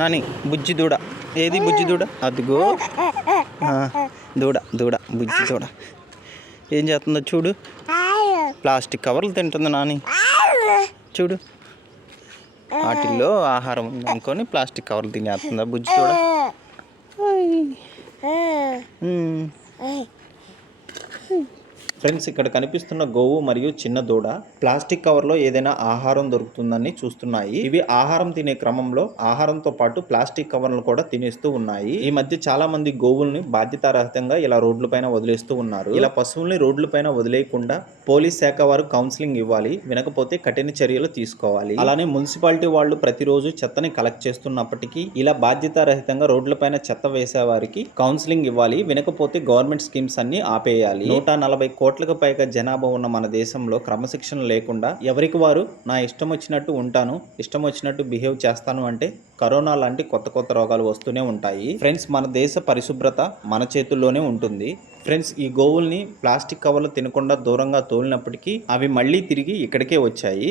నాని బుజ్జి దూడ, ఏది బుజ్జి దూడ? అదిగో దూడ దూడ బుజ్జి దూడ ఏం చేస్తుందో చూడు. ప్లాస్టిక్ కవర్లు తింటుంది నాని, చూడు. వాటిల్లో ఆహారం ఉంది అనుకొని ప్లాస్టిక్ కవర్లు తినేస్తుందా బుజ్జి దూడ. ఫ్రెండ్స్, ఇక్కడ కనిపిస్తున్న గోవు మరియు చిన్న దూడ ప్లాస్టిక్ కవర్లో ఏదైనా ఆహారం దొరుకుతుందని చూస్తున్నాయి. ఇవి ఆహారం తినే క్రమంలో ఆహారంతో పాటు ప్లాస్టిక్ కవర్లు కూడా తినేస్తూ ఉన్నాయి. ఈ మధ్య చాలా మంది గోవుల్ని బాధ్యతారహితంగా ఇలా రోడ్ల పైన వదిలేస్తూ ఉన్నారు. ఇలా పశువుల్ని రోడ్ల పైన వదిలేయకుండా పోలీస్ శాఖ వారు కౌన్సిలింగ్ ఇవ్వాలి, వినకపోతే కఠిన చర్యలు తీసుకోవాలి. అలానే మున్సిపాలిటీ వాళ్ళు ప్రతిరోజు చెత్తని కలెక్ట్ చేస్తున్నప్పటికీ ఇలా బాధ్యతారహితంగా రోడ్ల పైన చెత్త వేసే వారికి కౌన్సిలింగ్ ఇవ్వాలి, వినకపోతే గవర్నమెంట్ స్కీమ్స్ అన్ని ఆపేయాలి. 140 కోట్లకు పైగా జనాభా ఉన్న మన దేశంలో క్రమశిక్షణ లేకుండా ఎవరికి వారు నా ఇష్టం వచ్చినట్టు ఉంటాను, ఇష్టం వచ్చినట్టు బిహేవ్ చేస్తాను అంటే కరోనా లాంటి కొత్త కొత్త రోగాలు వస్తూనే ఉంటాయి. ఫ్రెండ్స్, మన దేశ పరిశుభ్రత మన చేతుల్లోనే ఉంటుంది. ఫ్రెండ్స్, ఈ గోవుల్ని ప్లాస్టిక్ కవర్లు తినకుండా దూరంగా తోలినప్పటికీ అవి మళ్ళీ తిరిగి ఇక్కడికే వచ్చాయి.